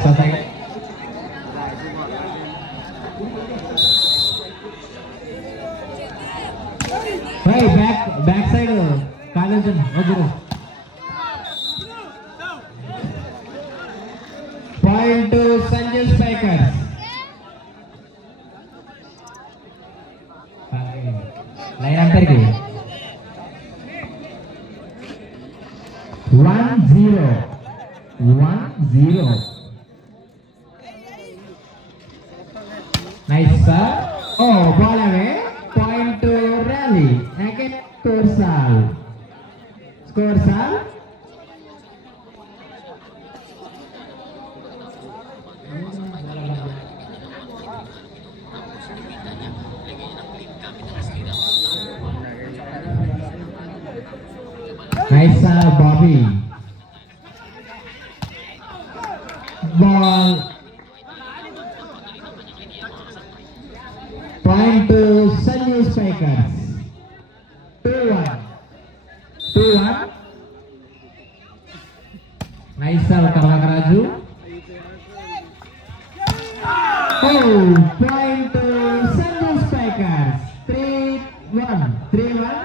extra second. Hey, back side. Carlton. Okay. Point to Sanjay Spikers. Line after game. 1-0. 1-0. Nice sir. Oh, ball away. Point to Rally. Again Korsal. Korsal. Nice Bobby. Ball. Point to Sanjay Spikers. 2-1. 2-1. Nice Kavakaraju. Oh, point to Sanjay Spikers. 3-1. 3-1.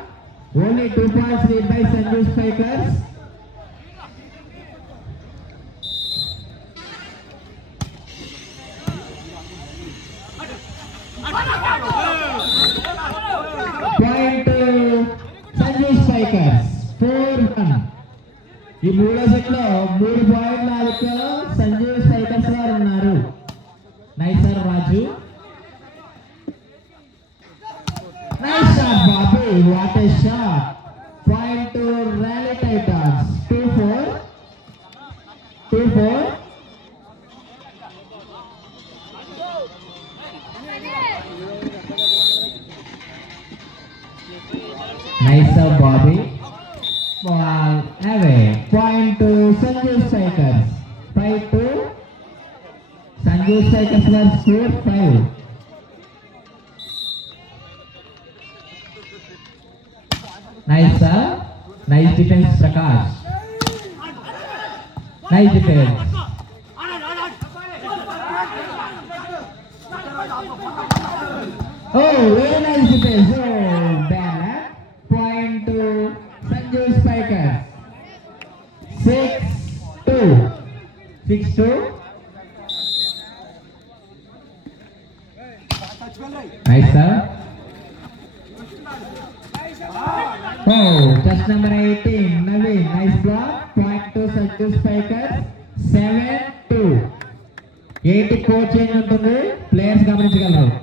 Only 2 points lead by Sanjay Spikers. Point to Sanjay Spikers. 4-1. ఈ మూడో set లో 3 పాయింట్ల ఆధిక్యంలో సంజయ్ స్పైకర్స్ వారు ఉన్నారు. Nice sir Raju. Nice shot, Bobby. What a shot. Point to Rally Titans. 2-4. 2-4. Nice shot, Bobby. Ball away. Point to Sanjay Spikers. 5-2. Sanjay Spikers were score 5. Nice sir. Nice defense, Prakash. Nice defense. Oh, very nice defense. Oh, bad. Point to Sanjay Spikers. 6-2. 6-2. Nice sir. Oh, touch number 18, Naveen, nice block. Point to Sanjay Spikers. 7-2. 8 coach change ఉంటుంది, players గమనించగలరు.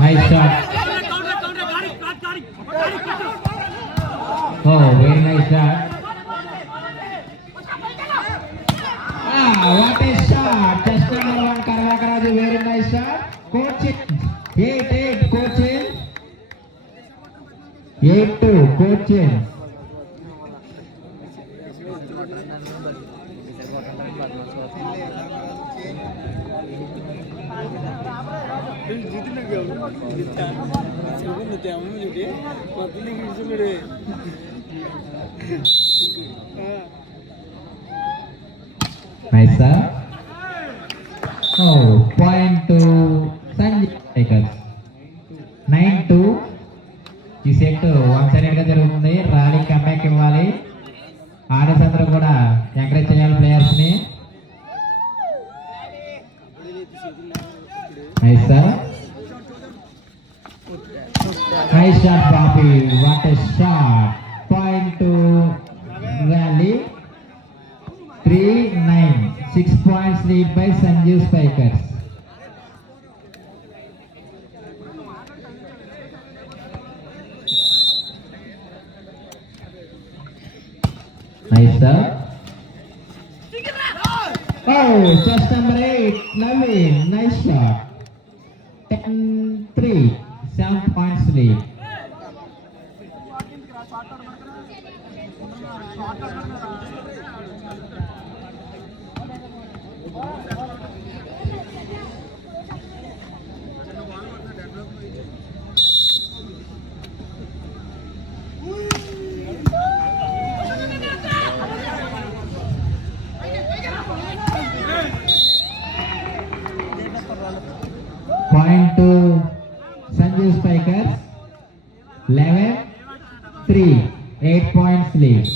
Nice shot. Oh, very nice shot. What a shot. Test number 1, Karvakaraju, very nice shot. Coaching. 8-8, coaching. 8-2, coaching. Nice sir. Oh, point to Sanjay Spikers. 9-2. ఈ set one sided గా జరుగుతుంది. Rally comeback ఇవ్వాలి. RS అందరూ కూడా encourage చేయాలి players ని. Nice sir. Nice shot, Bobby. What a shot. Point to Rally. 3-9. 6 points lead by Sanjeev Spikers. Nice shot. Oh, just number 8. Naveen. Nice shot. 10-3. 7 points lead. Point to Sanjeev Spikers. 11-3. 8 points lead.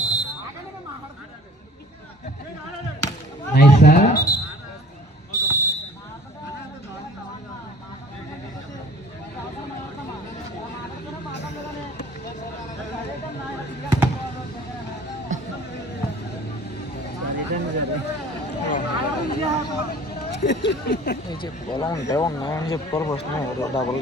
Nice serve. చెప్పుకోవాలా ఉంటే ఉన్నాయని చెప్పుకోవాలి first double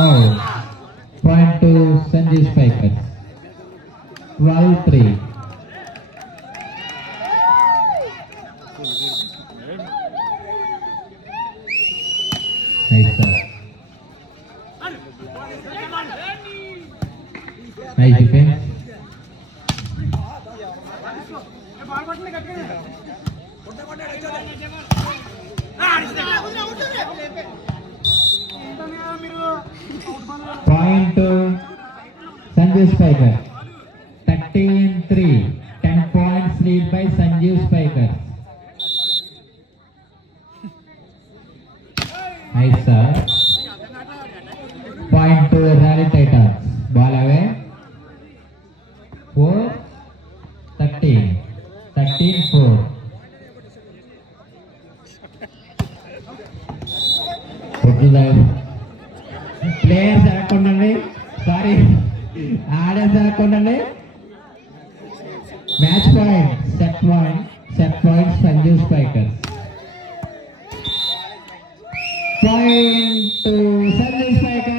Oh, point to Sanjeev Spikers. 12-3. Nice serve. Nice defense. Point to Sanjeev Spikers. 13-3. 10 points lead by Sanjeev Spikers. Nice serve. Point to Rally Titans. Ball away. 4-13. 13-4. Players ఆడకుండండి. Sorry, ఆడేసి ఆడకుండండి. Match point. Set point Sanjeev Spikers. Point to Sanjeev Spikers.